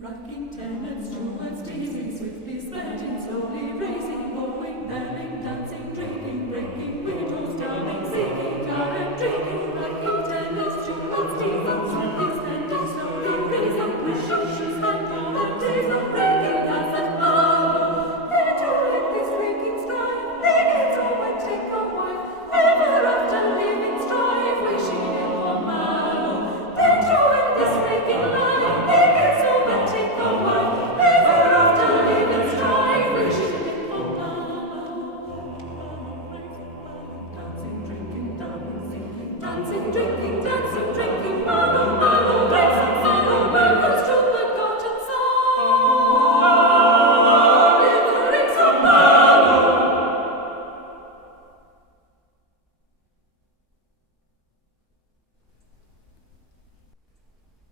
Rocking tenants, stewards, teasing, swiftly slanting, slowly raising, going, belling, dancing, drinking, breaking, windows, darling, singing, darling, drinking, rocking tenants, stewards, teasing, swiftly slanting, slowly raising, pushing, shoes, and all the days of breaking, dance and love. Into it, this waking strife, begins, oh, and take a wife, ever after living strife, wishing it for man. Then through it, this waking life, begins, oh, and take a wife, ever after living strife, wishing it for man. Dancing, drinking, dancing, drinking.